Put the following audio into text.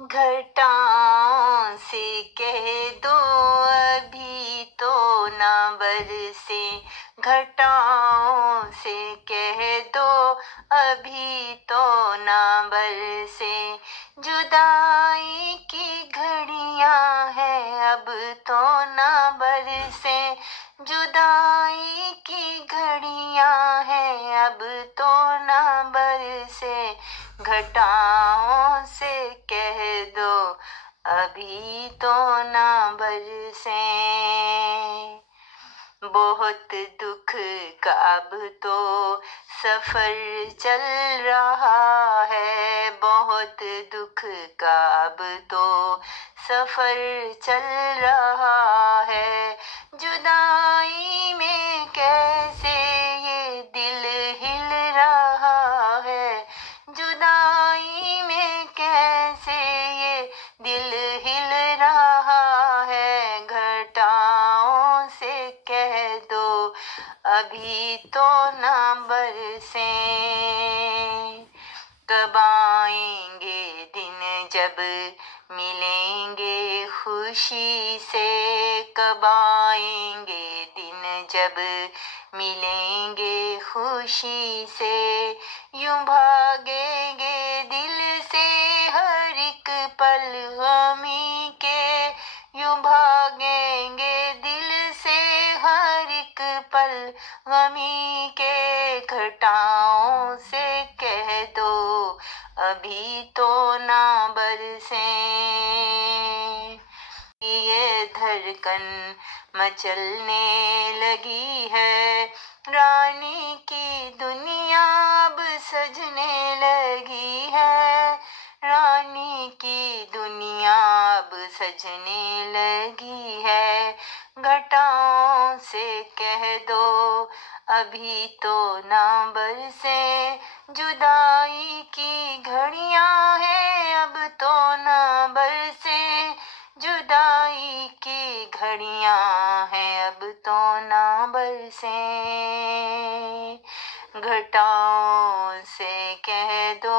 घटाओं से कह दो अभी तो ना बरसे, घटाओं से कह दो अभी तो ना बरसे। जुदाई की घड़ियां हैं अब तो ना बरसे, जुदाई की घड़ियां हैं अब तो ना बरसे। घटाओं से कह दो अभी तो ना बरसे। बहुत दुख का अब तो सफर चल रहा है, बहुत दुख का अब तो सफर चल रहा है। जुदाई में कैसे ये दिल हिल रहा है, जुदाई में कैसे ये दिल हिल रहा है। घटाओं से कह दो अभी तो ना बरसे। कब आएंगे दिन जब मिलेंगे खुशी से, कब आएंगे दिन जब मिलेंगे खुशी से। यूं भागेंगे दिल से हर एक पल गमी के, यूं भागेंगे दिल से हर एक पल गमी के। घटाओं से कह दो अभी तो ना बरसे। ये धड़कन मचलने लगी है, रानी की दुनिया अब सजने लगी है, रानी की दुनिया अब सजने लगी है। घटाओं से कह दो अभी तो ना बरसे, जुदाई की घड़ियां हैं अब तो ना बरसे, जुदाई की घड़ियां हैं अब तो ना बरसे। घटाओं से कह दो